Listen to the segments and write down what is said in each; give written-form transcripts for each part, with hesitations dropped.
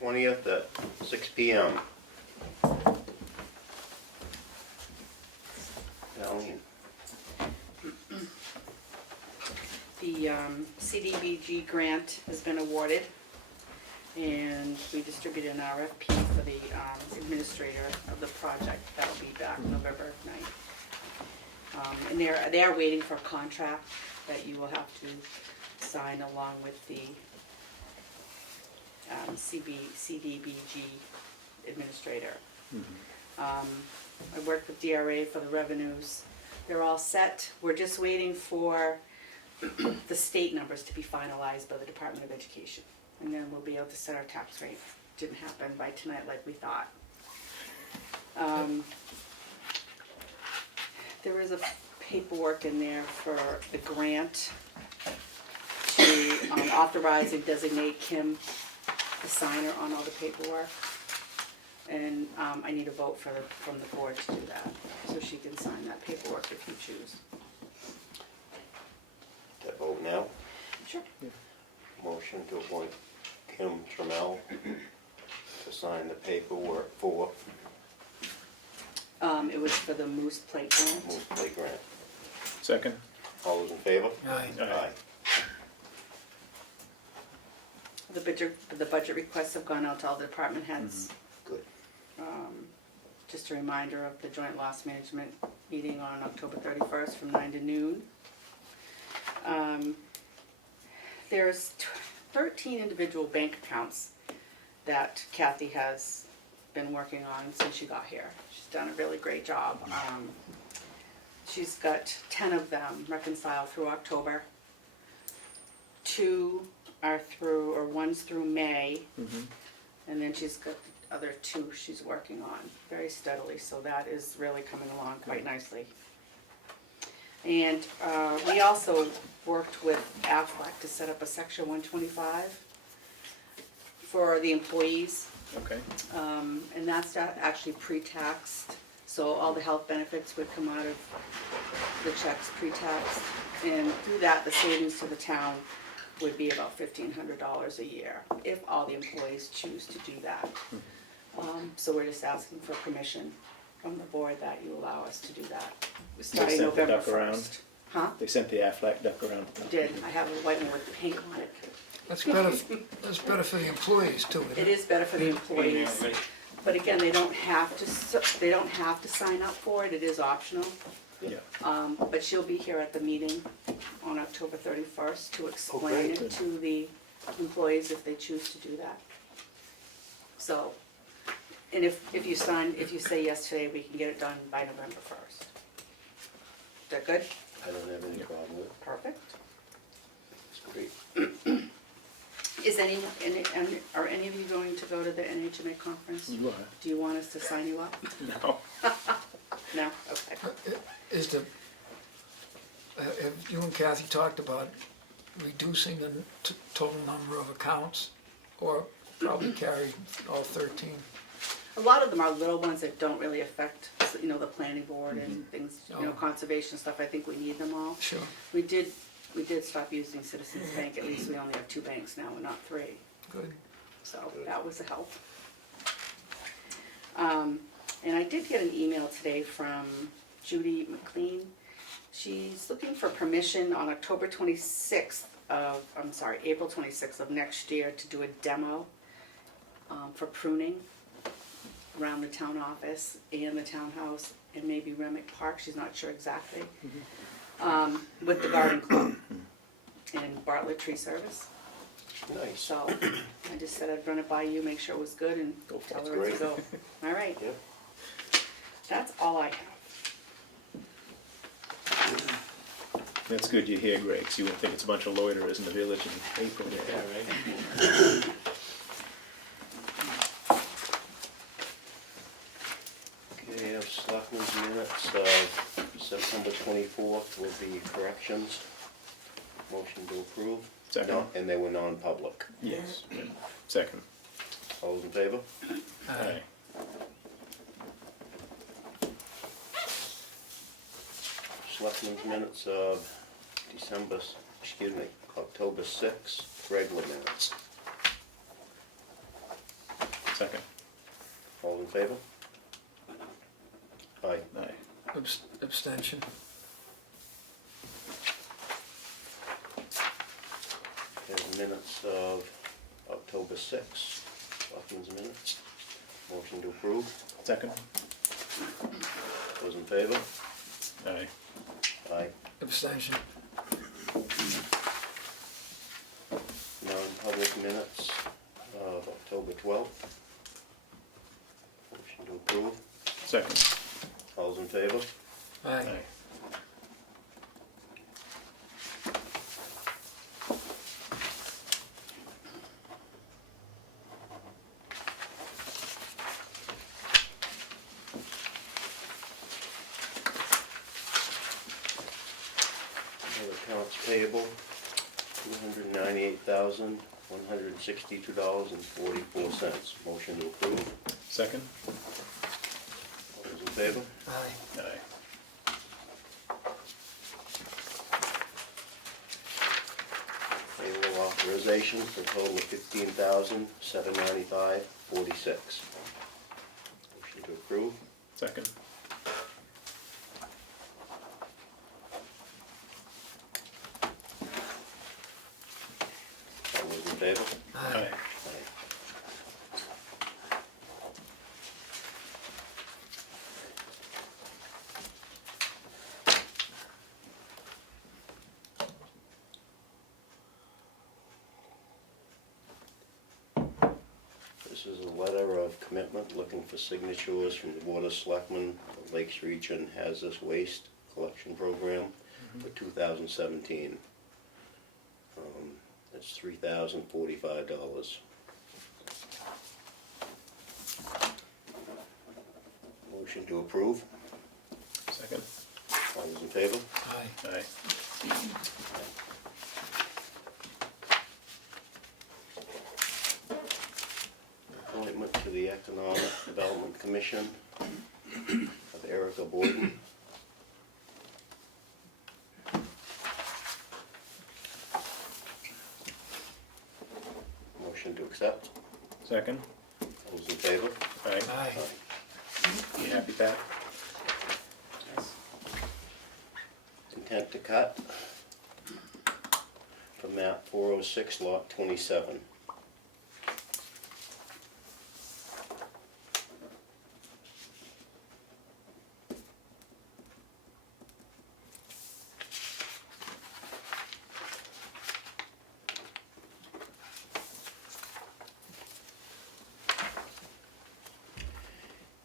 20th at 6 p.m. Darlene. The CDBG grant has been awarded, and we distributed an RFP for the administrator of the project. That'll be back November 9th. And they are waiting for a contract that you will have to sign along with the CDBG administrator. I worked with DRA for the revenues. They're all set. We're just waiting for the state numbers to be finalized by the Department of Education. And then we'll be able to set our tax rate. Didn't happen by tonight like we thought. There is a paperwork in there for the grant to authorize and designate Kim the signer on all the paperwork. And I need a vote from the board to do that, so she can sign that paperwork if you choose. To vote now. Sure. Motion to appoint Kim Trammell to sign the paperwork for It was for the Moose Plate grant. Moose Plate Grant. Second. All those in favor? Aye. Aye. The budget requests have gone out to all the department heads. Good. Just a reminder of the joint loss management meeting on October 31st from 9 to noon. There's 13 individual bank accounts that Kathy has been working on since she got here. She's done a really great job. She's got 10 of them reconciled through October. 2 are through, or 1's through May, and then she's got the other 2 she's working on very steadily, so that is really coming along quite nicely. And we also worked with AFLAC to set up a Section 125 for the employees. Okay. And that's actually pre-taxed, so all the health benefits would come out of the checks pre-taxed. And through that, the savings to the town would be about $1,500 a year, if all the employees choose to do that. So we're just asking for permission from the board that you allow us to do that. We're starting sent the November duck around? 1st. Huh? They sent the Aflac duck around. Did. I have a white one with pink on it. That's better for the employees too. isn't It is better for the employees, but again, they don't have to sign up for it, it is optional. Yeah. But she'll be here at the meeting on October 31st to explain great. it to the employees if they choose to do that. So, and if you say yes today, we can get it done by November 1st. Is that good? I don't have any problem with it. Perfect. It's great. Are any of you going to go to the NHMA conference? You are. Do you want us to sign you up? No. No? Okay. Have you and Kathy talked about reducing the total number of accounts, or probably carry all 13? A lot of them are little ones that don't really affect, the planning board and things, Oh. conservation stuff. I think we need them all. Sure. We did stop using Citizens Bank. At least we only have 2 banks now and not 3. Good. So that was a help. And I did get an email today from Judy McLean. She's looking for permission on April 26th of next year to do a demo for pruning around the town office and the townhouse and maybe Remick Park. She's not sure exactly. With the garden club and Bartlett Tree Service. Nice. So I just said I'd run it by you, make sure it was good, and Go for tell it. her to That's go. All right. Yeah. That's all I have. That's good you're here, Greg, so you wouldn't think it's a bunch of loiterers in the village in April. Yeah, right. Okay, I have Selectmen's minutes of September 24th with the corrections. Motion to approve. Second. No, and they were non-public. Yes. Second. All those in favor? Aye. Selectmen's minutes of October 6th, regular minutes. Second. All in favor? Aye. Aye. Abstention. Okay, minutes of October 6th, Selectmen's minutes. Motion to approve. Second. Those in favor? Aye. Aye. Abstention. Non-public minutes of October 12th. Motion to approve. Second. All's in favor? Aye. Accounts payable, $298,162.44. Motion to approve. Second. All those in favor? Aye. Aye. Payroll authorization for a total of $15,795.46. Motion to approve. Second. All those in favor? Aye. Aye. This is a letter of commitment looking for signatures from the Board of Selectmen. The Lakes Region Hazardous Waste Collection Program for 2017. It's $3,045. Motion to approve. Second. All those in favor? Aye. Aye. Appointment to the Economic Development Commission of Erica Boyden. Motion to accept. Second. Those in favor? Aye. Aye. You happy, Pat? Intent to cut from map 406, lot 27.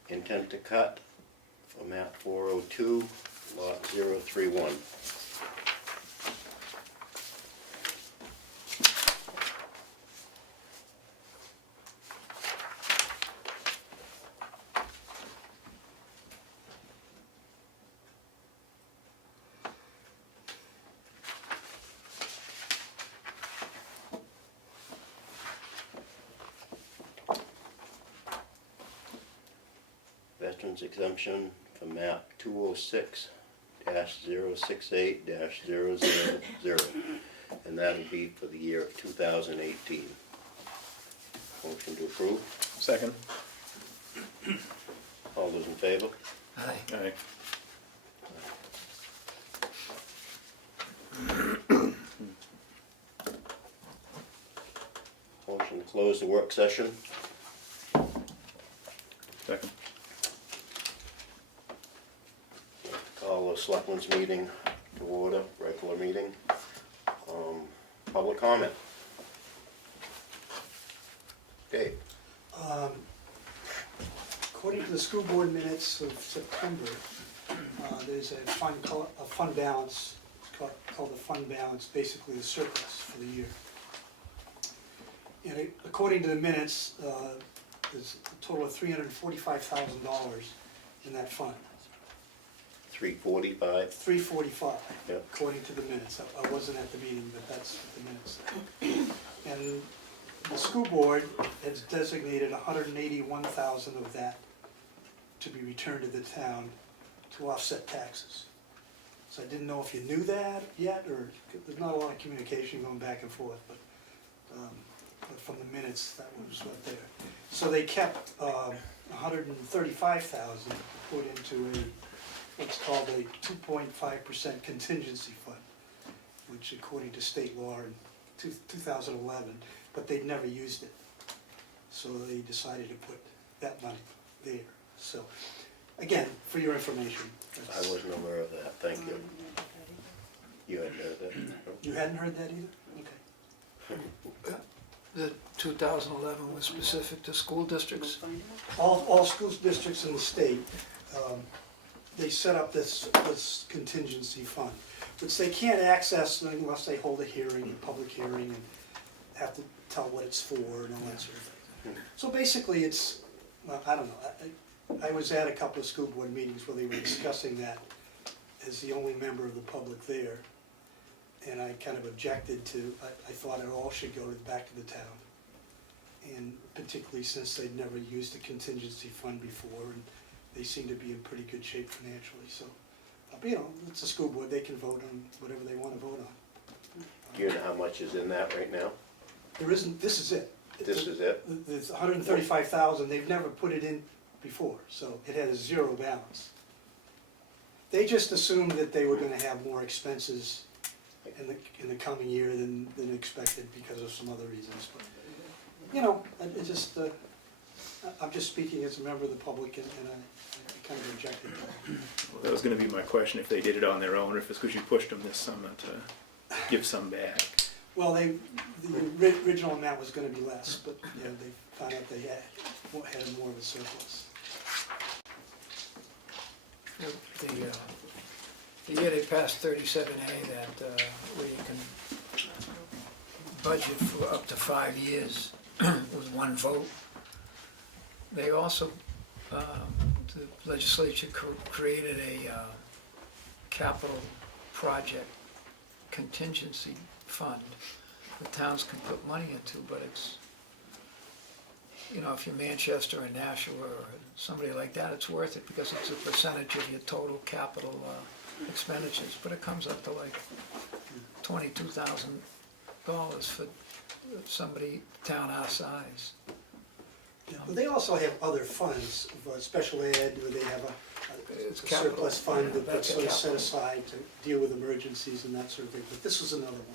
Intent to cut for map 402, lot 031. Veterans exemption for map 206-068-000, and that'll be for the year of 2018. Motion to approve. Second. All those in favor? Aye. Aye. Motion to close the work session. Second. Call the selectmen's meeting to order, regular meeting. Public comment. Dave? According to the school board minutes of September, there's a fund balance, called the fund balance, basically the surplus for the year. And according to the minutes, there's a total of $345,000 in that fund. 345. $345, Yep. according to the minutes. I wasn't at the meeting, but that's the minutes. And the school board has designated $181,000 of that to be returned to the town to offset taxes. So I didn't know if you knew that yet, or there's not a lot of communication going back and forth, but from the minutes, that was right there. So they kept 135,000 put into what's called a 2.5% contingency fund, which according to state law in 2011, but they'd never used it. So they decided to put that money there. So, again, for your information. I wasn't aware of that, thank you. You hadn't heard that? You hadn't heard that either? Okay. The 2011 was specific to school districts. All school districts in the state, they set up this contingency fund, which they can't access unless they hold a hearing, a public hearing, and have to tell what it's for and all that sort of thing. So basically it's, well, I don't know, I was at a couple of school board meetings where they were discussing that as the only member of the public there. And I kind of objected to, I thought it all should go back to the town. And particularly since they'd never used a contingency fund before, and they seem to be in pretty good shape financially, so. You know, it's a school board, they can vote on whatever they want to vote on. Do you know how much is in that right now? There isn't, this is it. This is it? It's 135,000, they've never put it in before, so it had a zero balance. They just assumed that they were gonna have more expenses in the coming year than expected because of some other reasons, but, you know, it just, I'm just speaking as a member of the public, and I kind of rejected that. Well, that was gonna be my question, if they did it on their own, or if it's because you pushed them this summer to give some back. Well, the original amount was gonna be less, but, yeah, they found out they had more of a surplus. The year they passed 37A, that where you can budget for up to 5 years with one vote. They also, the legislature created a capital project contingency fund the towns can put money into, but it's, you know, if you're Manchester or Nashua or somebody like that, it's worth it because it's a percentage of your total capital expenditures, but it comes up to like $22,000 for somebody, town our size. Yeah, but they also have other funds, special ed, where they have a It's capital. surplus fund that's That's sort of set capital. aside to deal with emergencies and that sort of thing, but this was another one.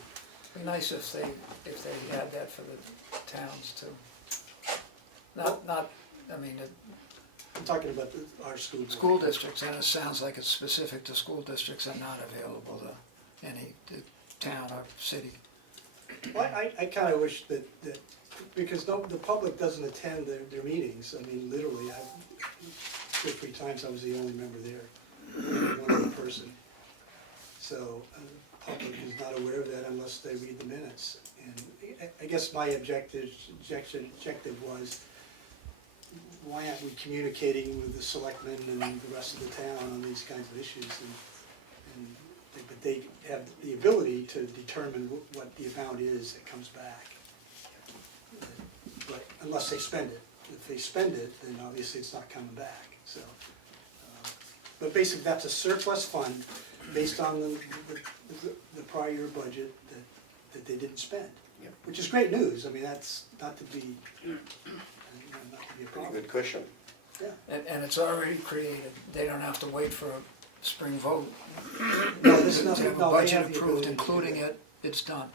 It'd be nice if they had that for the towns too. Not, I mean, I'm talking about our school board. school districts, and it sounds like it's specific to school districts and not available to any town or city. Well, I kind of wish that, because the public doesn't attend their meetings, I mean, literally, 2 or 3 times I was the only member there, one other person. So, the public is not aware of that unless they read the minutes. And I guess my objective was, why aren't we communicating with the selectmen and the rest of the town on these kinds of issues? But they have the ability to determine what the amount is that comes back. But unless they spend it. If they spend it, then obviously it's not coming back, so. But basically, that's a surplus fund based on the prior year budget that they didn't spend. Yep. Which is great news, I mean, that's not to be a Pretty problem. good cushion. Yeah. And it's already created, they don't have to wait for a spring vote. No, there's To nothing, have a no, they budget have the approved, ability to do including that. it, it's done.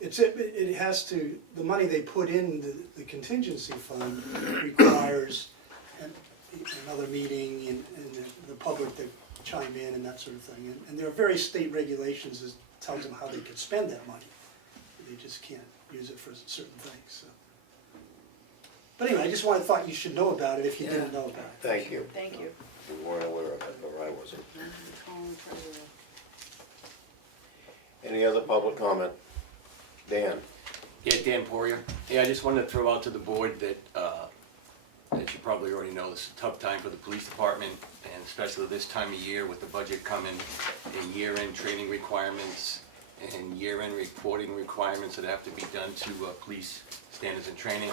It has to, the money they put in the contingency fund requires another meeting and the public to chime in and that sort of thing. And there are various state regulations that tells them how they could spend that money. They just can't use it for certain things, so. But anyway, I just thought you should know about it if you didn't know about it. Thank you. Thank you. We weren't aware of it, or I wasn't. Any other public comment? Dan? Yeah, Dan Poirier. Yeah, I just wanted to throw out to the board that, as you probably already know, this is a tough time for the police department, and especially this time of year with the budget coming, and year-end training requirements, and year-end reporting requirements that have to be done to police standards and training.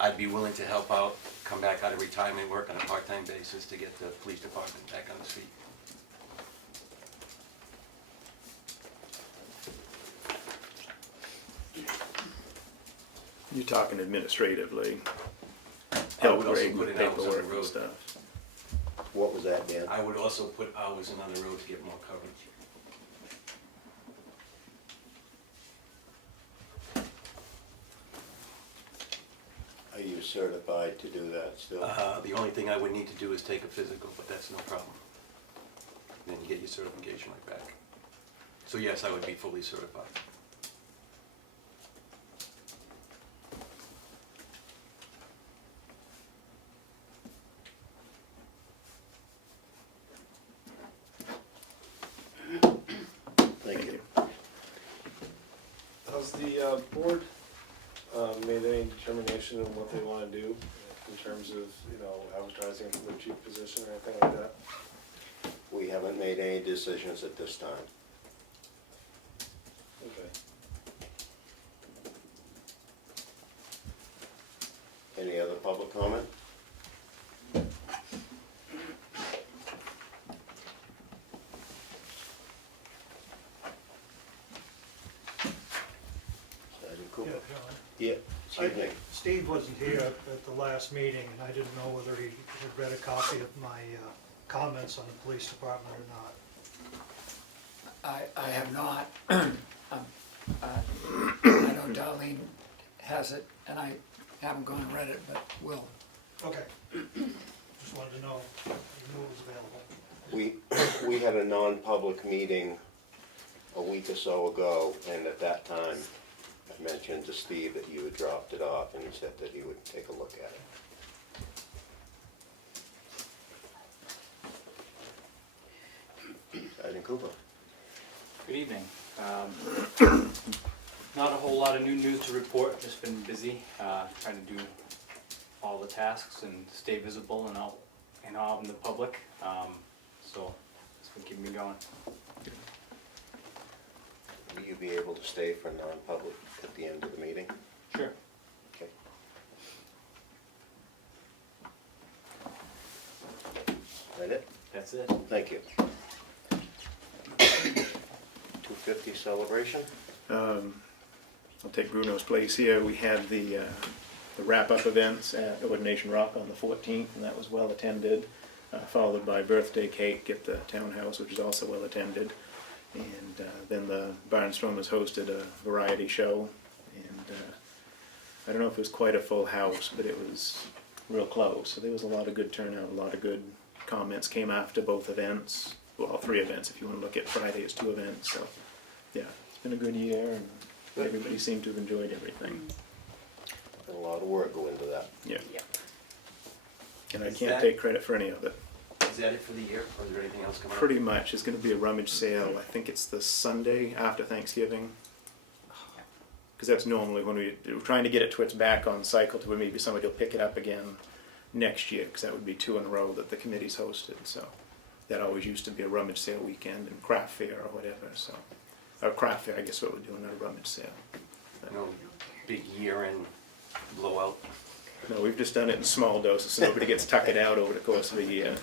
I'd be willing to help out, come back out of retirement, work on a part-time basis to get the police department back on its feet. You're talking administratively. help would also grade put with in hours on the paperwork and road. stuff. What was that, Dan? I would also put hours in on the road to get more coverage. Are you certified to do that still? The only thing I would need to do is take a physical, but that's no problem. Then you get your certification right back. So yes, I would be fully certified. Thank you. Has the board made any determination on what they want to do in terms of, you know, advertising for the chief position or anything like that? We haven't made any decisions at this time. Okay. Any other public comment? Sergeant Cooper? Yeah, John. Yeah, excuse me. Steve wasn't here at the last meeting, and I didn't know whether he had read a copy of my comments on the police department or not. I have not. I know Darlene has it, and I haven't gone and read it, but will. Okay. Just wanted to know if you knew it was available. We had a non-public meeting a week or so ago, and at that time, I mentioned to Steve that you had dropped it off, and he said that he would take a look at it. Sergeant Cooper? Good evening. Not a whole lot of new news to report, just been busy, trying to do all the tasks and stay visible and out in the public, so it's been keeping me going. Will you be able to stay for non-public at the end of the meeting? Sure. Okay. That it? That's it. Thank you. 250 celebration? I'll take Bruno's place here. We had the wrap-up events at Ordination Rock on the 14th, and that was well attended, followed by birthday cake at the townhouse, which is also well attended. And then the Barnstormers hosted a variety show, and I don't know if it was quite a full house, but it was real close. So there was a lot of good turnout, a lot of good comments came after both events. Well, 3 events if you want to look at Friday as 2 events. So yeah, it's been a good year, and everybody seemed to have enjoyed everything. A lot of work go into that. Yeah. Yeah. And I Is can't that- take credit for any of it. Is that it for the year, or is there anything else coming up? Pretty much. It's going to be a rummage sale. I think it's the Sunday after Thanksgiving. Because that's normally when we're trying to get it to its back on cycle to where maybe somebody will pick it up again next year, because that would be 2 in a row that the committee's hosted. So that always used to be a rummage sale weekend and craft fair or whatever. So, or craft fair, I guess what we're doing, not a rummage sale. No big year-end blowout? No, we've just done it in small doses so nobody gets tuckered out over the course of a year.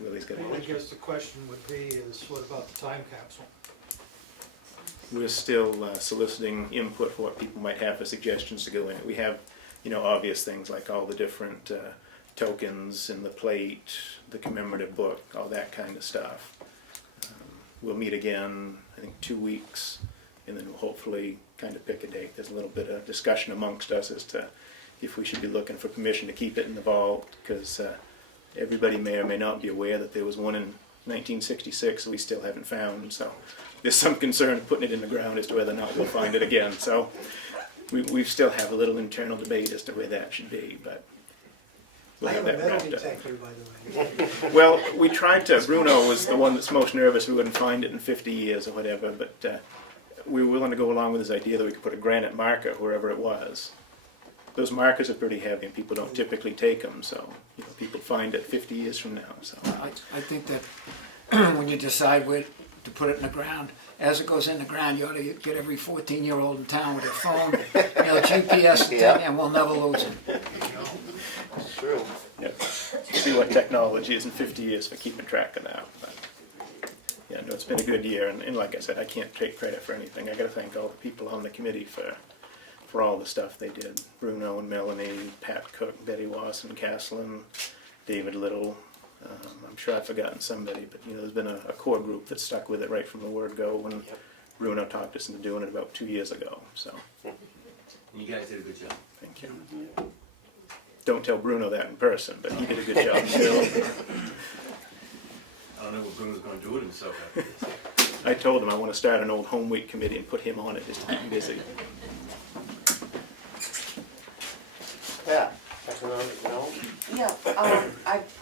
Willie's got Well, I a guess the question would be is, what about the time capsule? We're still soliciting input for what people might have for suggestions to go in it. We have, you know, obvious things like all the different tokens and the plate, the commemorative book, all that kind of stuff. We'll meet again, I think 2 weeks, and then we'll hopefully kind of pick a date. There's a little bit of discussion amongst us as to if we should be looking for permission to keep it in the vault, because everybody may or may not be aware that there was one in 1966 we still haven't found, so there's some concern putting it in the ground as to whether or not we'll find it again. So we still have a little internal debate as to where that should be, but we'll I have a that metal wrapped up. detector, by the way. Well, we tried to, Bruno was the one that's most nervous we wouldn't find it in 50 years or whatever, but we were willing to go along with his idea that we could put a granite marker wherever it was. Those markers are pretty heavy and people don't typically take them, so you know, people find it 50 years from now. So I think that when you decide where to put it in the ground, as it goes in the ground, you ought to get every 14-year-old in town with a phone, you know, GPS, Yeah. and we'll never lose it. It's true. yeah, see what technology is in 50 years for keeping track of that. But, yeah, no, it's been a good year, and like I said, I can't take credit for anything. I got to thank all the people on the committee for for all the stuff they did. Bruno and Melanie, Pat Cook, Betty Wasson, Caslin, David Little. I'm sure I've forgotten somebody, but you know, there's been a core group that stuck with it right from the word go when Yep. Bruno talked us into doing it about 2 years ago. So You guys did a good job. thank you. Don't tell Bruno that in person, but he did a good job still. I don't know what Bruno's gonna do with himself after this. I told him I want to start an old home week committee and put him on it just to keep him busy. Yeah, no? Yeah,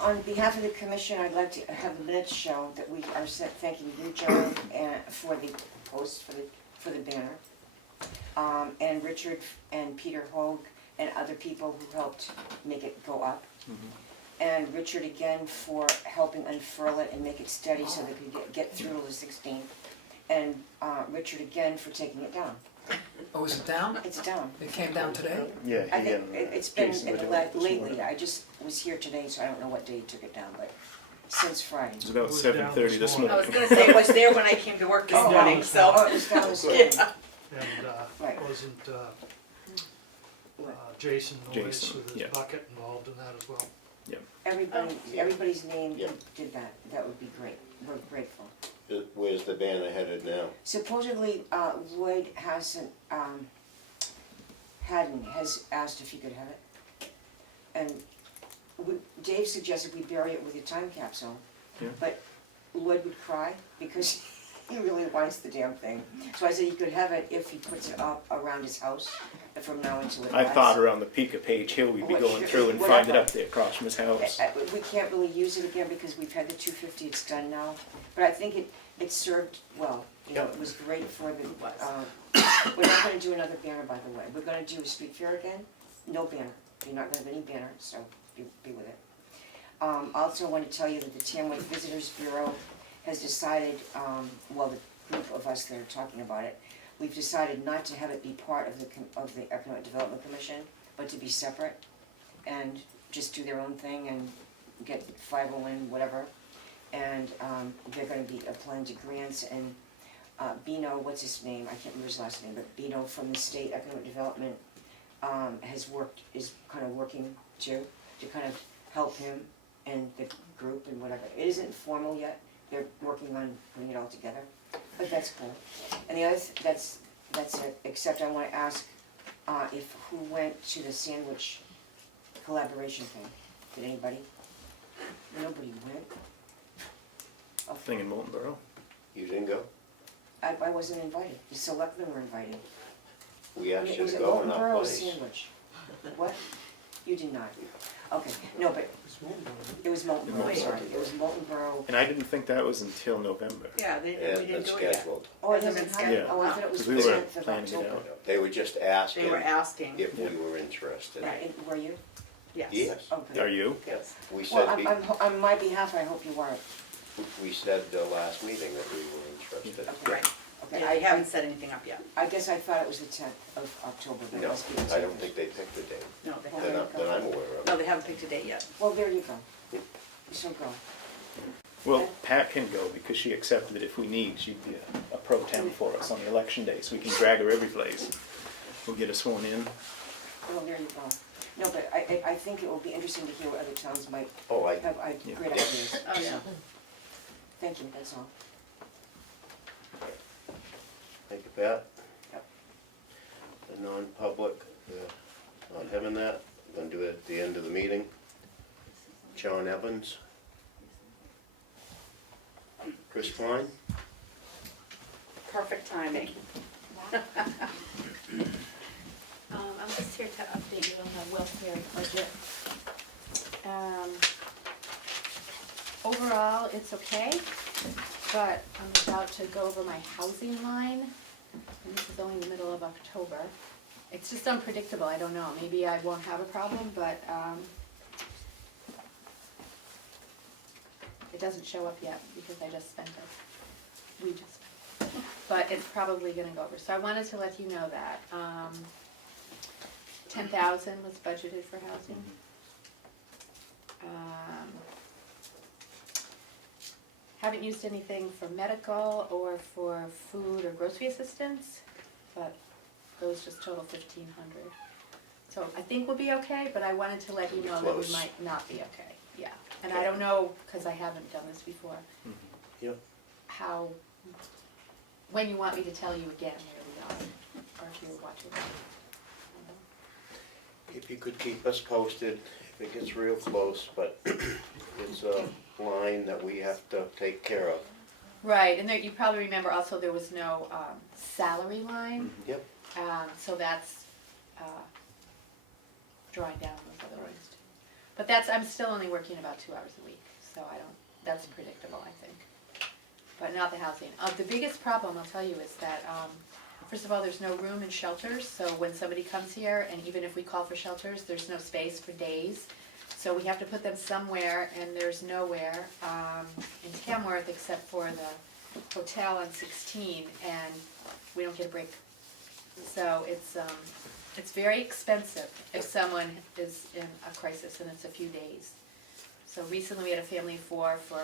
on behalf of the commission, I'd like to have the minutes show that we are thanking you, John, for the post for the banner. And Richard and Peter Hoag and other people who helped make it go up. And Richard again for helping unfurl it and make it steady so that we could get through the 16th. And Richard again for taking it down. Oh, is it down? It's down. It came down today? Yeah, I he think and it's been Jason were doing it this lately. morning. I just was here today, so I don't know what day he took it down, but since Friday. It was about It was down 7:30 this this morning. I was gonna say, it was there when I came to work this Oh, morning, Oh, so. it was down this morning. And Right. wasn't Jason Noyes Jason, with his yeah. bucket involved in that as well? Everybody's name Yeah. did that. That would be great. We're grateful. Where's the banner headed now? Supposedly, Lloyd hasn't, has asked if he could have it. And Dave suggested we bury it with a time capsule. Yeah. But Lloyd would cry because he really wants the damn thing. So I said he could have it if he puts it up around his house from now until it I lasts. thought around the peak of Page Hill we'd be going through and find it up there across from his house. We can't really use it again because we've had the 250, it's done now. But I think it served well, you know, it was great for the, we're not gonna do another banner, by the way. We're gonna do a street fair again, no banner. You're not gonna have any banner, so be with it. Also want to tell you that the Tamworth Visitors Bureau has decided, well, the group of us that are talking about it, we've decided not to have it be part of the Economic Development Commission, but to be separate and just do their own thing and get 501, whatever. And they're gonna be applying to grants, and Bino, what's his name, I can't remember his last name, but Bino from the State Economic Development is kind of working to kind of help him and the group and whatever. It isn't formal yet, they're working on putting it all together, but that's cool. And the other, that's it, except I wanna ask if who went to the sandwich collaboration thing? Did anybody? Nobody went? Thing in Molten Borough. You didn't go? I wasn't invited, the selectmen were invited. We asked you Was to it go Molten in our Borough or place. Sandwich? What? You did not? Okay, no, but It's Molten. it was Molten Borough, Molten sorry, it was Molten Borough. And I didn't think that was until November. Yeah, we And didn't it's do it yet. scheduled. Oh, it Hasn't doesn't been have, scheduled. oh, I thought it was Because the we were 10th of planning it October. out. They were just asking They were asking, if we were interested. Right. Were you? yes. Yes. Okay. Are you? Yes. We Well, said, on my behalf, I hope you weren't. we said last meeting that we were interested. Okay. Right, Okay, yeah, they haven't set anything up yet. I guess I thought it was the 10th of October, but it No, must be the 10th. I don't think they picked the date, No, they Okay. haven't. that I'm aware of. No, they haven't picked a date yet. Well, there you go. So go. Well, Pat can go because she accepted that if we need, she'd be a pro temp for us on the election day, so we can drag her every place. We'll get her sworn in. Well, there you go. No, but I think it will be interesting to hear what other towns might Oh, I, have Yeah. great ideas. Oh, yeah. Thank you, that's all. thank you, Pat. Yep. The non-public, not having that, gonna do it at the end of the meeting. John Evans. Chris Klein. Perfect timing. I'm just here to update you on the welfare budget. Overall, it's okay, but I'm about to go over my housing line, and this is only the middle of October. It's just unpredictable, I don't know, maybe I won't have a problem, but, it doesn't show up yet because I just spent it. We just spent it. But it's probably gonna go over, so I wanted to let you know that. 10,000 was budgeted for housing. Haven't used anything for medical or for food or grocery assistance, but those just total 1,500. So I think we'll be okay, but I wanted to let you know that we Close. might not be okay, yeah. And I don't know, because I haven't done this before, Yep. how, when you want me to tell you again where we are, or if you're watching. If you could keep us posted, if it gets real close, but it's a line that we have to take care of. Right, and there, you probably remember also there was no salary line, Yep. so that's drawing down those other ones too. But that's, I'm still only working about 2 hours a week, so I don't, that's predictable, I think. But not the housing. The biggest problem, I'll tell you, is that, first of all, there's no room in shelters, so when somebody comes here, and even if we call for shelters, there's no space for days. So we have to put them somewhere, and there's nowhere in Tamworth except for the hotel on 16, and we don't get a break. So it's very expensive if someone is in a crisis and it's a few days. So recently we had a family of 4 for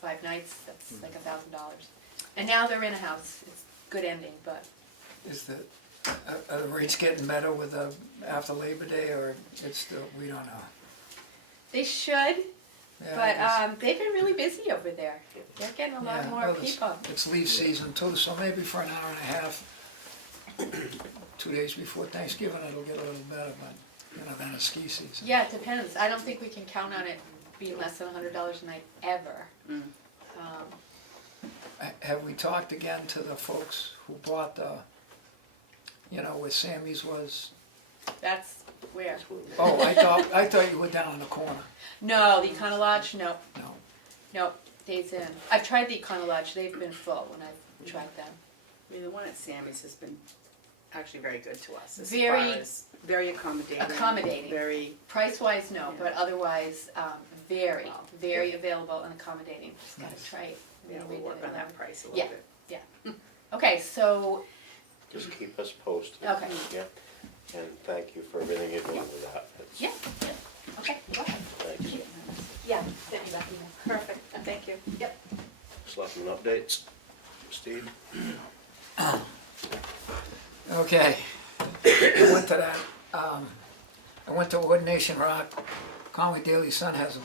5 nights, that's like $1,000. And now they're in a house, it's good ending, but Is the, are the rates getting better with after Labor Day, or it's still, we don't know? they should, Yeah, but it's- they've been really busy over there. They're getting a lot yeah, more well, it's- people. It's leaf season too, so maybe for an hour and a half, 2 days before Thanksgiving, it'll get a little better, but, you know, then it's ski season. Yeah, it depends. I don't think we can count on it being less than $100 a night ever. Have we talked again to the folks who bought the, you know, where Sammy's was? That's where. Oh, I thought you were down in the corner. No, the Econo Lodge, no, No. no, Days Inn. I've tried the Econo Lodge, they've been full when I've tried them. I mean, the one at Sammy's has been actually very good to us, as Very- far as, very accommodating. Accommodating. Very, Price-wise, no, Yeah. but otherwise, very, Wow. very available and accommodating. Just gotta try it. yeah, we'll work on that price a Yeah. little bit. Okay, so, Just keep us posted. Okay. Yeah. And thank you for everything you're doing with that. It's- yeah, okay, go ahead. Thanks. Yeah, send you that email. Perfect, thank you. Yep. Selectmen updates. Steve? Okay, I went to that, I went to Ordination Rock. Conway Daily Sun has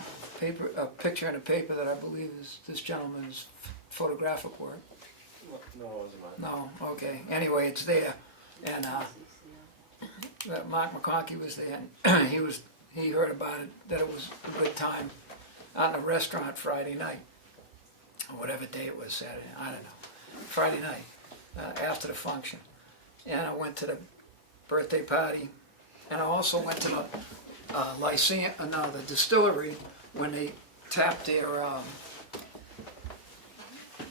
a picture in a paper that I believe is this gentleman's photographic work. No, it wasn't mine. No, okay, anyway, it's there, and, Mark McConkey was there, and he heard about it, that it was a good time out in a restaurant Friday night, or whatever day it was, Saturday, I don't know, Friday night, after the function. And I went to the birthday party, and I also went to the the distillery, when they tapped their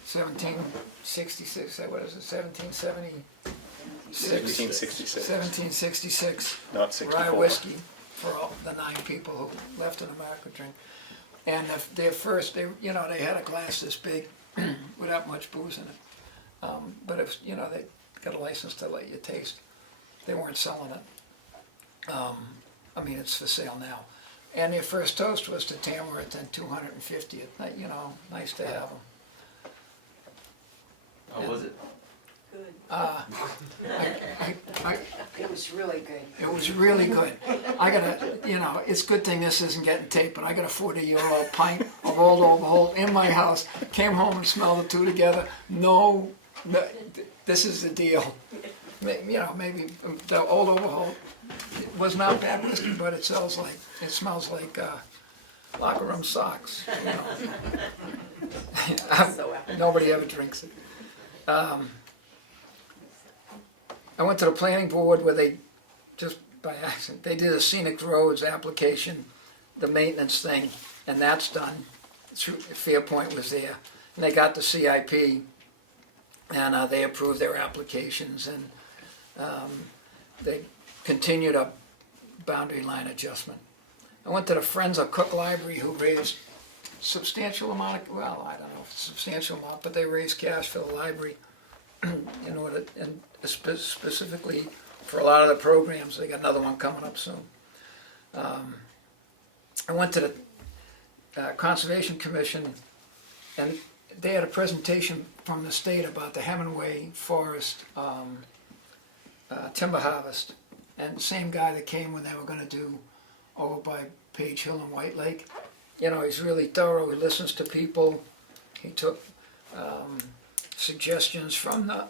1766, what is it, 1770? 1766, 1766 not 64. rye whiskey for all the 9 people who left in America drink. And their first, they had a glass this big without much booze in it. But if, they got a license to let you taste. They weren't selling it. It's for sale now. And their first toast was to Tamworth and 250th. Nice to have them. How was it? Good. It was really good. It was really good. I got it's a good thing this isn't getting taped, but I got a 40-year-old pint of Old Overholt in my house. Came home and smelled the two together. No, this is the deal. Maybe the Old Overholt was not bad whiskey, but it smells like locker room socks. So happy. Nobody ever drinks it. I went to the planning board where they, just by accident, they did a scenic roads application, the maintenance thing, and that's done. Fairpoint was there, and they got the CIP, and they approved their applications, and they continued a boundary line adjustment. I went to the Friends of Cook Library, who raised substantial amount of, well, I don't know if it's a substantial amount, but they raised cash for the library in order, and specifically for a lot of the programs. They got another one coming up soon. I went to the Conservation Commission, and they had a presentation from the state about the Hemingway Forest timber harvest. And same guy that came when they were gonna do over by Page Hill and White Lake. You know, he's really thorough, he listens to people. He took suggestions from the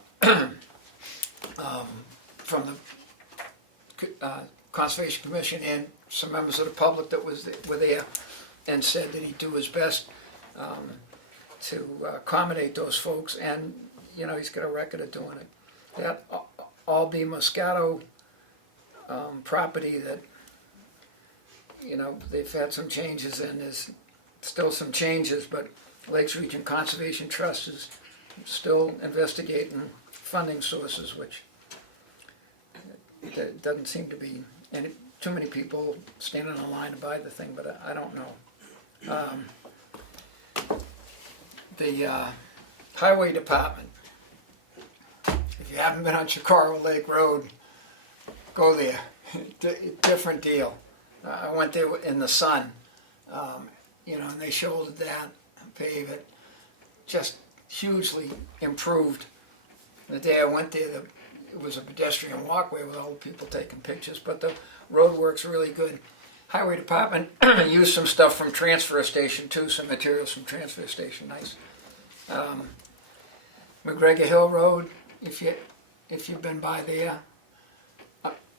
Conservation Commission and some members of the public that were there, and said that he'd do his best to accommodate those folks, and, you know, he's got a record of doing it. That Albee Moscato property that, you know, they've had some changes and there's still some changes, but Lakes Region Conservation Trust is still investigating funding sources, which there doesn't seem to be too many people standing in line to buy the thing, but I don't know. The Highway Department, if you haven't been on Chicora Lake Road, go there. Different deal. I went there in the sun, you know, and they shouldered that, paved it, just hugely improved. The day I went there, it was a pedestrian walkway with all the people taking pictures, but the road works really good. Highway Department used some stuff from transfer station too, some materials from transfer station, nice. McGregor Hill Road, if you've been by there,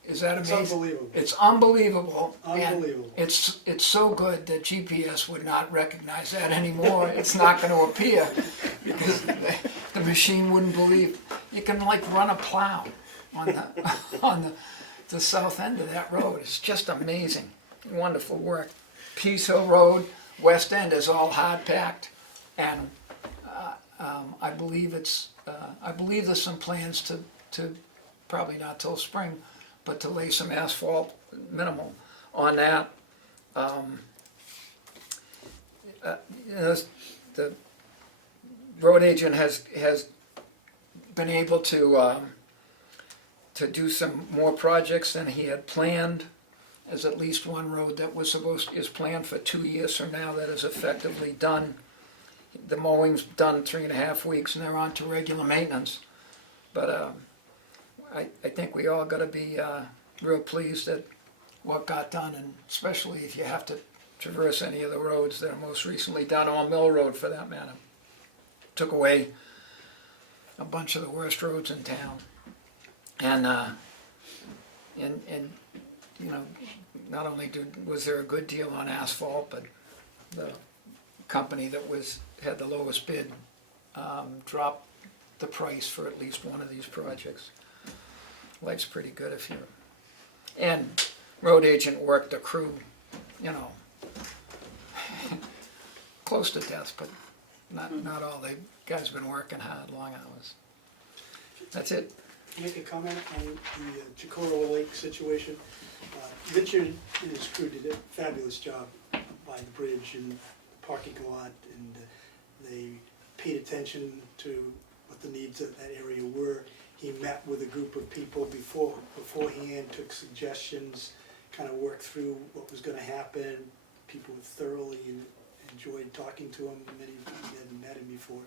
is that amazing? It's unbelievable. It's unbelievable. Unbelievable. And it's so good that GPS would not recognize that anymore. It's not going to appear because the machine wouldn't believe. You can like run a plow on the south end of that road. It's just amazing. Wonderful work. Peace Hill Road, west end is all hard packed, and I believe there's some plans to probably not till spring, but to lay some asphalt minimal on that. The road agent has been able to do some more projects than he had planned. There's at least one road that is planned for 2 years from now that is effectively done. The mowing's done 3.5 weeks, and they're on to regular maintenance. But I think we all got to be real pleased at what got done, and especially if you have to traverse any of the roads that are most recently done, on Mill Road for that matter. Took away a bunch of the worst roads in town, and you know, not only was there a good deal on asphalt, but the company that had the lowest bid dropped the price for at least one of these projects. Life's pretty good if you're... And road agent worked the crew, you know, close to death, but not all. The guys been working hard, long hours. That's it. Make a comment on the Chicora Lake situation. Richard and his crew did a fabulous job by the bridge and the parking lot, and they paid attention to what the needs of that area were. He met with a group of people beforehand, took suggestions, kind of worked through what was going to happen. People thoroughly enjoyed talking to him. Many hadn't met him before.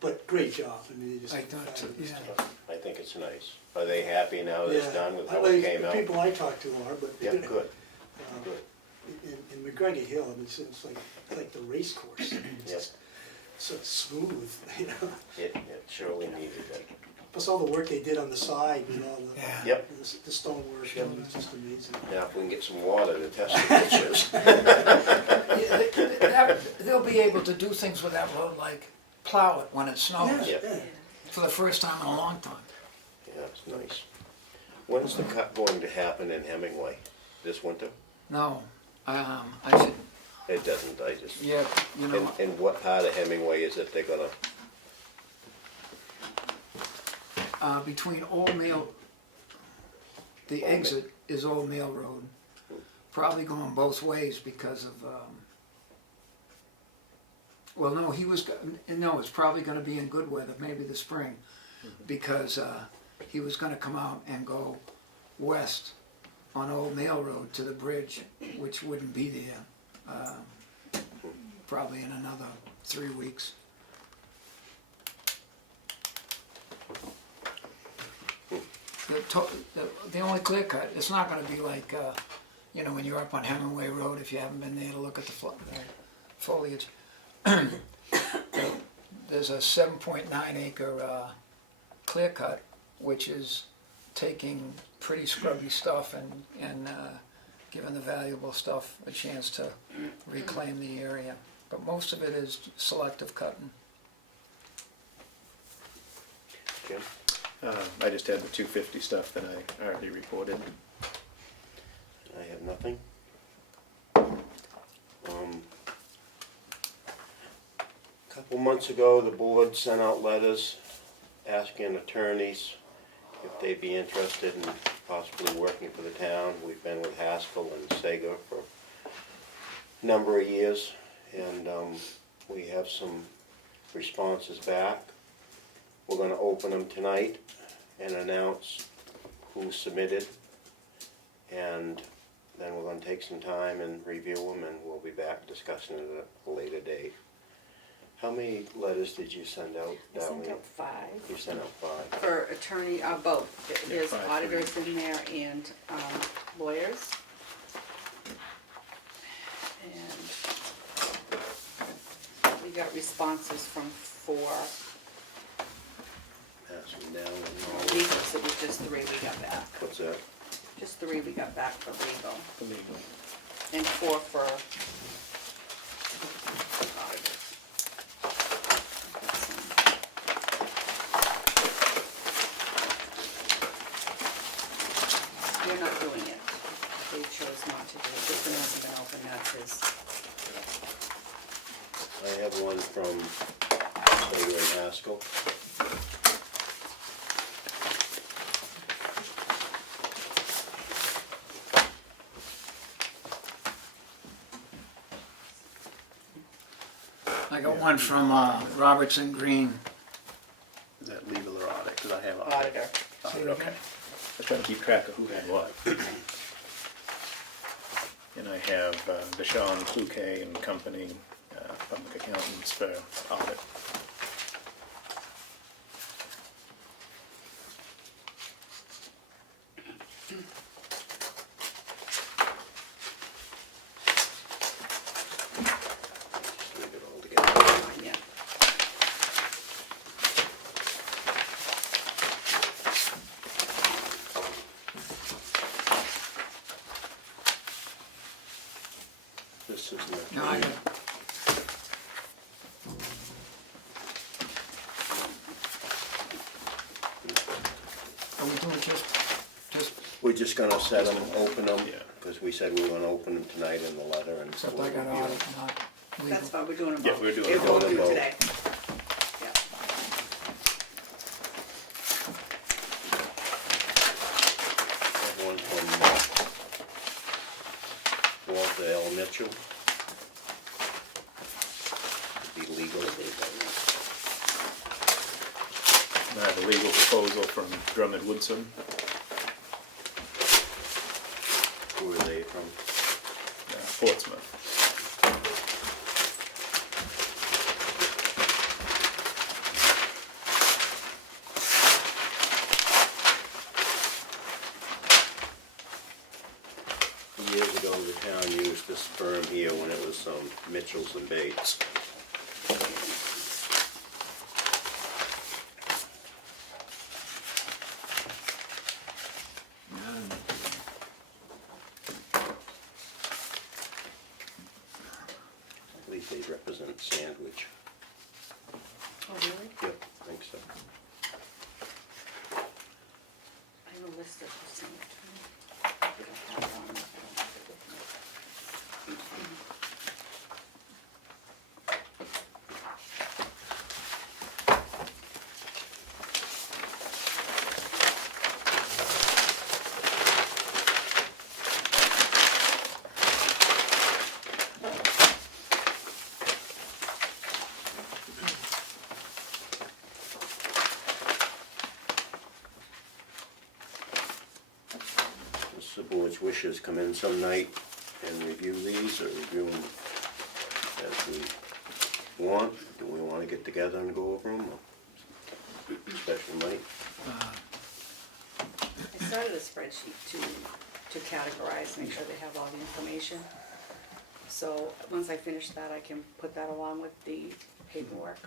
But great job. I mean, they just did a fabulous job. I think it's nice. Are they happy now that it's Yeah. done with how Well, it came the out? people I talked to are, but Yeah, good. Good. in McGregor Hill, I mean, it's like the race course. I mean, it's Yep. just so smooth, you know. It surely needed it. Plus all the work they did on the side with all the Yep. the stonework, it was just amazing. Now, if we can get some water to test the pictures. They'll be able to do things with that road, like plow it when it snows, Yep. Yeah. for the first time in a long time. Yeah, it's nice. When's the cut going to happen in Hemingway? This winter? No, I should, It doesn't, I just... yeah, you know, And what part of Hemingway is it they're gonna... between Old Mill, the Old exit is Old Mill Road. Probably going both ways because of, well, no, it's probably gonna be in good weather, maybe the spring, because he was gonna come out and go west on Old Mill Road to the bridge, which wouldn't be there, probably in another 3 weeks. the only clear cut, it's not gonna be like, you know, when you're up on Hemingway Road, if you haven't been there to look at the foliage. There's a 7.9 acre clear cut, which is taking pretty scrubby stuff and giving the valuable stuff a chance to reclaim the area. But most of it is selective cutting. Jim? I just had the 250 stuff that I already reported. I have nothing. Couple months ago, the board sent out letters asking attorneys if they'd be interested in possibly working for the town. We've been with Haskell and Sager for a number of years, and we have some responses back. We're going to open them tonight and announce who submitted, and then we're going to take some time and review them, and we'll be back discussing it at a later date. How many letters did you send out, I sent Darlene? out 5. You sent out 5. For attorney, both. There's 5 for auditors in there and lawyers. And we got responses from 4. Pass them down and all. Legal, so it was just 3 we got back. What's that? Just 3 we got back for legal. The legal. And 4 for auditors. They're not doing it. They chose not to do it. This one hasn't been open, that's his. I have one from Sager and Haskell. I got one from Robertson Green. Is that legal or audit? Because I have Auditor. Audit, okay. I was trying to keep track of who had what. And I have Deshawn Cloquet and Company, public accountants for audit. Just leave it all together. Yeah. This is the. No, I got, are we doing just, We're just gonna set them, open them, Yeah. because we said we were gonna open them tonight in the letter and. except I got audit, not legal? That's fine, we're doing them Yeah, both. we're doing They're them both both. due today. Yeah. Have one from Walter L. Mitchell. Be legal. And I have a legal proposal from Drummond Woodson. Who are they from? Portsmouth. Years ago, the town used this firm here when it was Mitchells and Bates. I believe they represent Sandwich. Oh, really? Yep, I think so. I have a list of who sent it to me. I think I have it on, I don't have it with me. Does the board's wishes come in some night and review these, or review them as we want? Do we want to get together and go over them, or special night? started a spreadsheet to categorize, make sure they have all the information. So, once I finish that, I can put that along with the paperwork.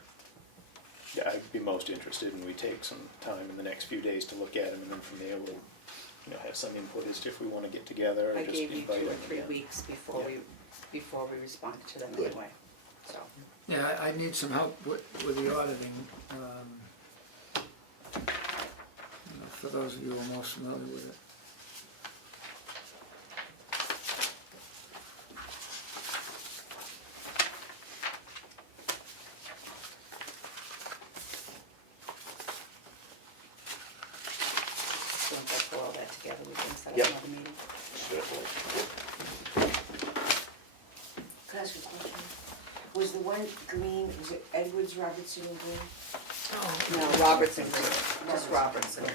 Yeah, I'd be most interested in we take some time in the next few days to look at them, and then from there we'll, have some input as to if we wanna get together I and just gave you invite 2 or them 3 again. weeks before we responded to them Good. anyway, so. Yeah, I need some help with the auditing. For those of you who are most familiar with it. So once I pull all that together, we can set up Yep. another meeting. Certainly. Can I ask you a question? Was the one green, was it Edwards, Robertson, and Green? No, Robertson, just Robertson.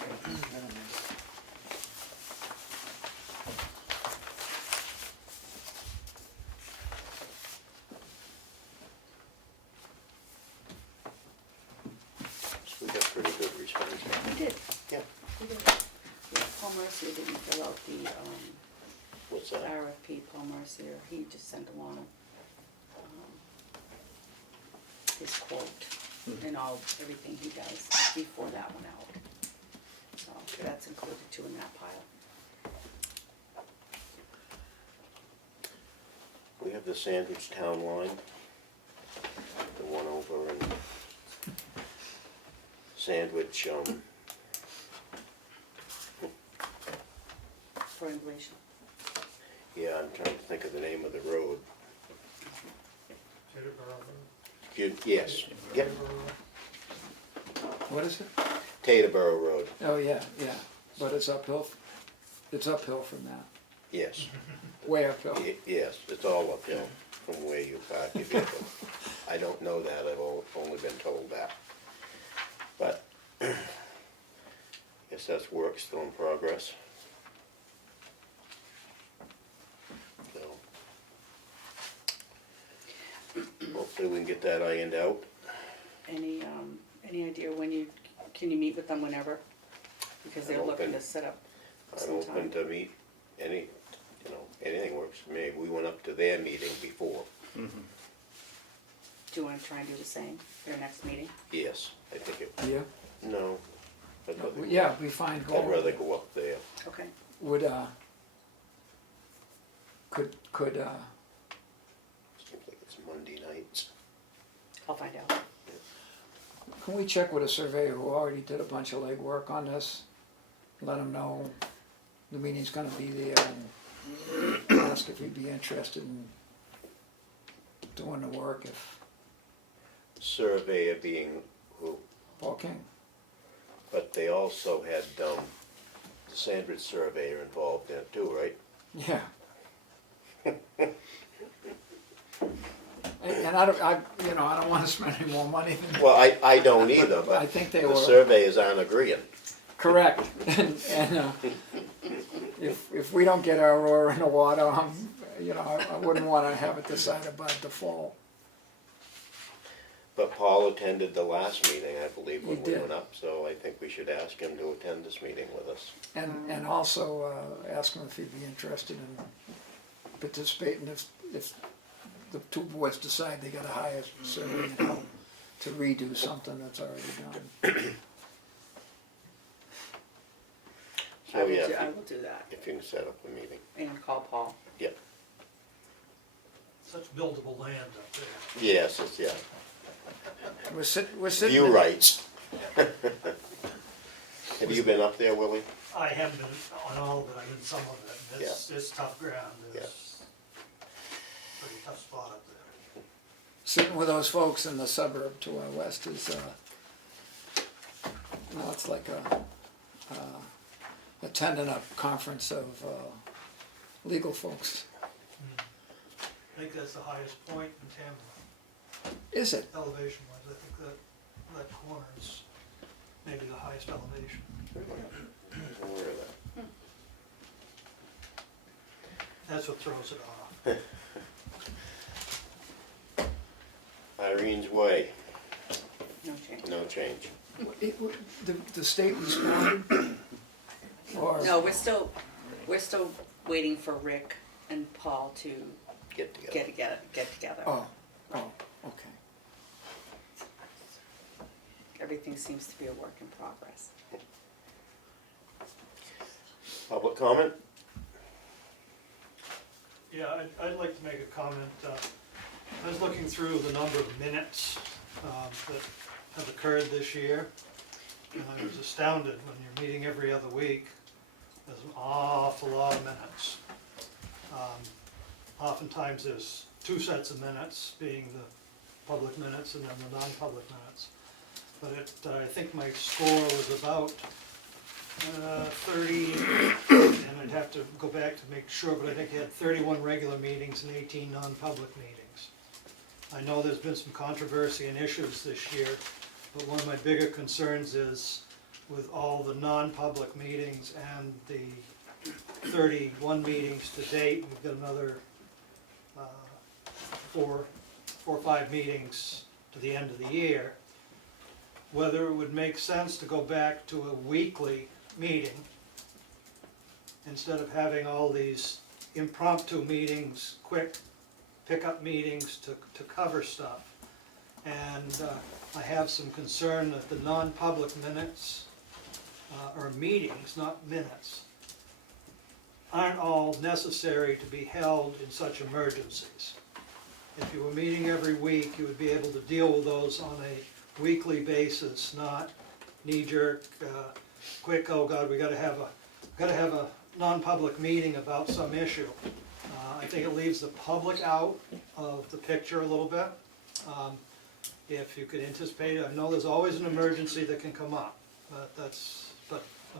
So we got pretty good response. We did, Yeah. we did. Yeah, Paul Mercier didn't fill out the, What's that? RFP, Paul Mercier, he just sent along, his quote and everything he does before that one out. So that's included too in that pile. We have the Sandwich Town line, the one over in Sandwich, For inflation. yeah, I'm trying to think of the name of the road. Yes, yep, What is it? Taterboro Road, Oh, yeah, but it's uphill from that, yes. way uphill. Yes, it's all uphill from where you park your vehicle. I don't know that, I've only been told that. But, guess that's work still in progress. So, hopefully we can get that ironed out. Any idea when can you meet with them whenever? Because they're I'm looking open. to set up I'm some open time. to meet anything works for me. We went up to their meeting before. Mhm. Do you wanna try and do the same for your next meeting? Yes, I think it, Yeah, no. I'd rather go- yeah, we find I'd gold. rather go up there. Okay. Would, could, Seems like it's Monday nights. I'll find out. can we check with a surveyor who already did a bunch of legwork on this? Let him know the meeting's gonna be there and ask if he'd be interested in doing the work if Surveyor being who, Paul King. but they also had, the Sandwich surveyor involved in it too, right? Yeah. And I don't wanna spend any more money than, Well, I don't either, I but think they the were surveyors aren't agreeing. correct. And if we don't get our oar in the water, I wouldn't wanna have it decided by default. But Paul attended the last meeting, I believe, when He we did. went up, so I think we should ask him to attend this meeting with us. And also ask him if he'd be interested in participating if the two boards decide they gotta hire surveying help to redo something that's already done. So, yeah, I will do that if you can set up a meeting. and call Paul. Yep. Such buildable land up there. Yes, it's, yeah. We're sitting. View in- rights. Have you been up there, Willie? I haven't been on all of it, I've been some of it. It's tough ground, it's pretty tough spot up there. Sitting with those folks in the suburb to our west is, it's like attending a conference of legal folks. I think that's the highest point in Tamworth, Is it? elevation wise, I think that corner is maybe the highest elevation. I'm aware of that. That's what throws it off. Irene's Way, No change. no change. The state responded Or, No, we're still waiting for Rick and Paul to Get together. get together. oh, okay. Everything seems to be a work in progress. Public comment? Yeah, I'd like to make a comment. I was looking through the number of minutes that have occurred this year, and I was astounded when you're meeting every other week. There's an awful lot of minutes. Oftentimes there's two sets of minutes, being the public minutes and then the non-public minutes. But I think my score was about 30, and I'd have to go back to make sure, but I think I had 31 regular meetings and 18 non-public meetings. I know there's been some controversy and issues this year, but one of my bigger concerns is with all the non-public meetings and the 31 meetings to date, we've got another 4 or 5 meetings to the end of the year, whether it would make sense to go back to a weekly meeting instead of having all these impromptu meetings, quick pickup meetings to cover stuff. And I have some concern that the non-public minutes, or meetings, not minutes, aren't all necessary to be held in such emergencies. If you were meeting every week, you would be able to deal with those on a weekly basis, not knee-jerk, quick, oh God, we gotta have a non-public meeting about some issue. I think it leaves the public out of the picture a little bit. If you could anticipate, I know there's always an emergency that can come up, but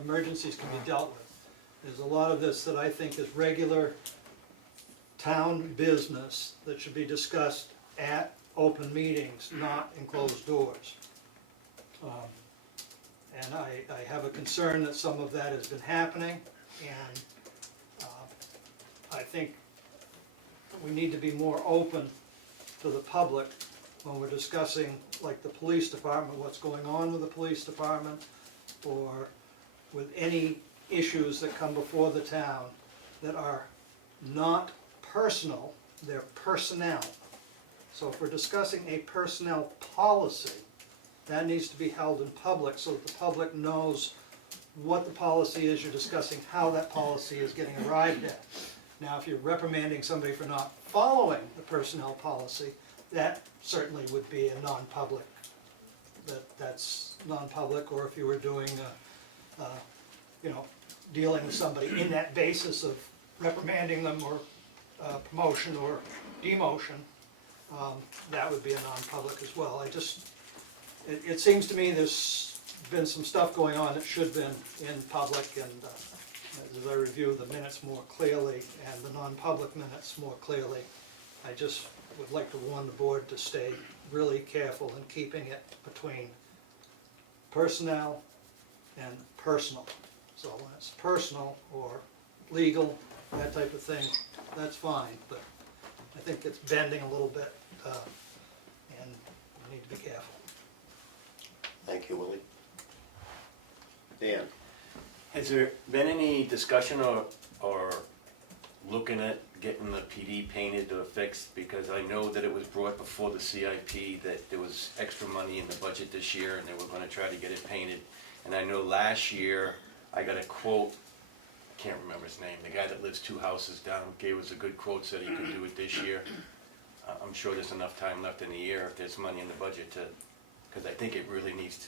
emergencies can be dealt with. There's a lot of this that I think is regular town business that should be discussed at open meetings, not in closed doors. And I have a concern that some of that has been happening, and I think we need to be more open to the public when we're discussing, like the police department, what's going on with the police department, or with any issues that come before the town that are not personal, they're personnel. So if we're discussing a personnel policy, that needs to be held in public so that the public knows what the policy is you're discussing, how that policy is getting arrived at. Now, if you're reprimanding somebody for not following the personnel policy, that certainly would be a non-public. That's non-public, or if you were doing, dealing with somebody in that basis of reprimanding them or promotion or demotion, that would be a non-public as well. It seems to me there's been some stuff going on that should have been in public, and as I review the minutes more clearly and the non-public minutes more clearly, I just would like to warn the board to stay really careful in keeping it between personnel and personal. So when it's personal or legal, that type of thing, that's fine, but I think it's bending a little bit, and we need to be careful. Thank you, Willie. Dan? Has there been any discussion or looking at getting the PD painted or fixed? Because I know that it was brought before the CIP that there was extra money in the budget this year and they were gonna try to get it painted. And I know last year, I got a quote, can't remember his name, the guy that lives 2 houses down gave us a good quote, said he could do it this year. I'm sure there's enough time left in the year if there's money in the budget to, because I think it really needs to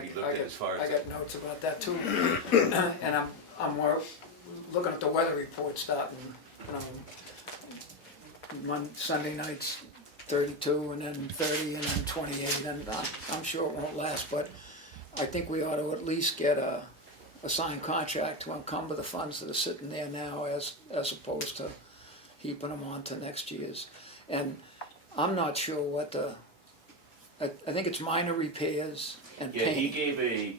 be looked at as far as. I got notes about that too. And I'm more looking at the weather report starting, Sunday nights 32 and then 30 and then 28, and I'm sure it won't last, but I think we ought to at least get a signed contract to encumber the funds that are sitting there now as opposed to heaping them on to next year's. And I'm not sure what I think it's minor repairs and Yeah, paint. he gave a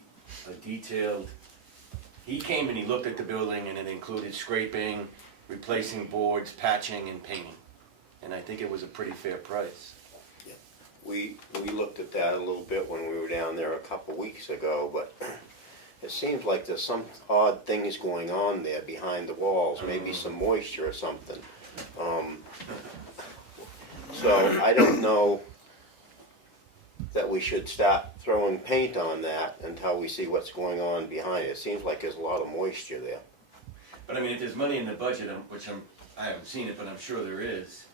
detailed, he came and he looked at the building and it included scraping, replacing boards, patching and painting. And I think it was a pretty fair price. We looked at that a little bit when we were down there a couple weeks ago, but it seems like there's some odd things going on there behind the walls, maybe some moisture or something. So I don't know that we should start throwing paint on that until we see what's going on behind it. It seems like there's a lot of moisture there. But I mean, if there's money in the budget, I haven't seen it, but I'm sure there is,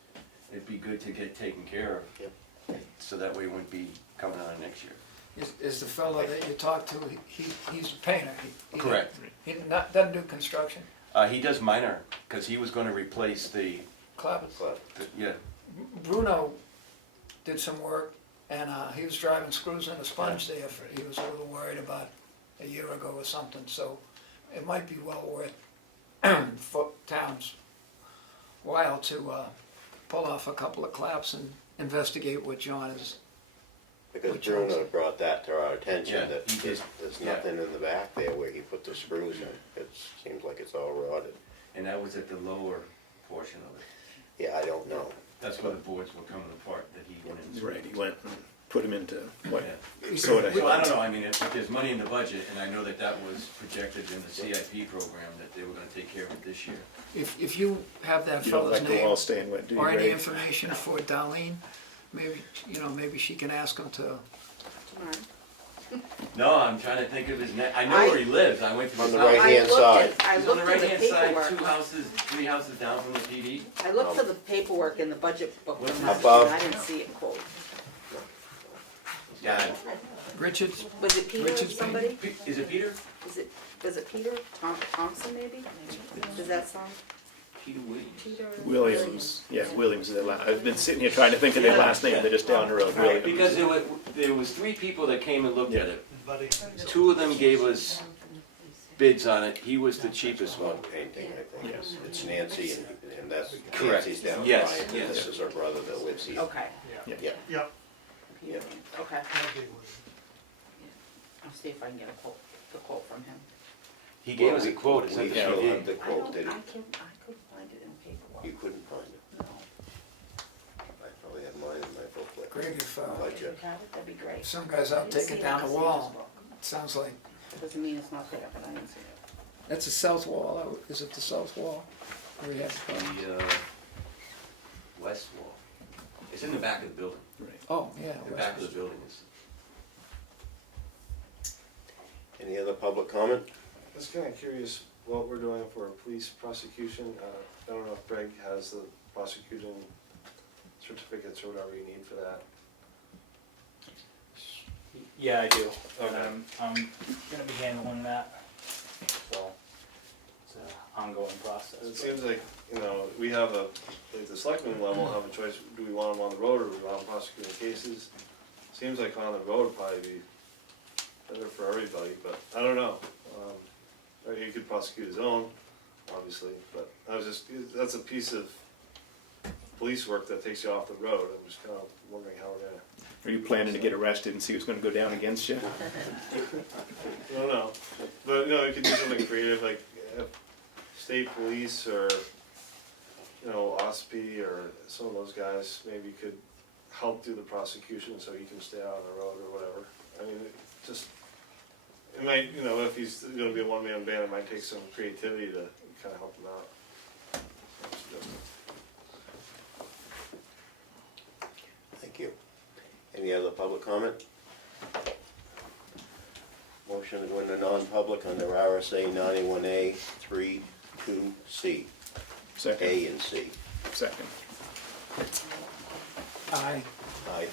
it'd be good to get taken care of. Yep. So that way it wouldn't be coming on next year. Is the fellow that you talked to, he's a painter? He- Correct. He doesn't do construction? He does minor, cause he was gonna replace the, Clappers? yeah, Bruno did some work, and he was driving screws in a sponge there. He was a little worried about a year ago or something, so it might be well worth for towns while to pull off a couple of claps and investigate what John is. Because Which ones? Bruno brought that to our attention, Yeah, that he did. there's Yeah. nothing in the back there where he put the screws in. It seems like it's all rotted. and that was at the lower portion of it. Yeah, I don't know. That's where the boards were coming apart, that he went in. Right, he went and put them into what Yeah. sort of. So I don't know, I mean, if there's money in the budget, and I know that that was projected in the CIP program, that they were gonna take care of it this year. If you have that You don't fellow's like the name wall staying wet, do you, or any Ray? information for Darlene, maybe, maybe she can ask him to, Tomorrow. No, I'm trying to think of his name, I know where he lives, I went to On his the house. right-hand side. I He's on looked the at the right-hand side, paperwork. 3 houses down from the PD. I looked for the paperwork in the budget book What's from last above? year, and I didn't see it quote. Yeah. Richards? Was it Peter or Richard's somebody? Is it Peter? Was it Peter? Thompson maybe? Does that sound? Peter Williams. Peter? Williams, yeah, Williams is their last, I've been sitting here trying to think of their last name, they're just down the road, Right, Williams. because there was 3 people that came and looked at it. Buddy, 2 of them gave us bids on it, he was the cheapest one. Painting, I think. Yes. It's Nancy, and that's Correct. Nancy's down Yes, Bryant, and yes. this is her brother that lives here. Okay. Yeah, yep, yeah. Okay. that'd be one. I'll see if I can get the quote from him. He gave us a quote, We is that still the have idea? the quote, did he? I couldn't find it in paperwork. You couldn't find it. No. I probably have mine in my booklet. Greg, if If Budget. you have it, that'd be great. some guy's out taking down the wall, sounds like, Doesn't mean it's not there, but I didn't see it. that's the south wall, is it the south wall? Where you have the- The west wall. It's in the back of the building. Oh, yeah. The back of the building is. Any other public comment? I was kinda curious what we're doing for police prosecution. I don't know if Greg has the prosecuting certificates or whatever you need for that. Yeah, I do, but Okay. I'm gonna be handling that, so it's an ongoing process. It but- seems like, we have like the selectmen level have a choice, do we want them on the road or do we want them prosecuting cases? Seems like on the road would probably be better for everybody, but I don't know. Or he could prosecute his own, obviously, but that's a piece of police work that takes you off the road. I'm just kinda wondering how we're gonna, Are you planning to get arrested and see who's gonna go down against you? I don't know. But, you could do something creative, like state police or, OSP or some of those guys maybe could help do the prosecution so he can stay out on the road or whatever. I mean, it might, if he's gonna be a one-man band, it might take some creativity to kinda help him out. Thank you. Any other public comment? Motion to go into non-public under RSA 91A 3(2)C, Second, A and C. second. Aye. Aye.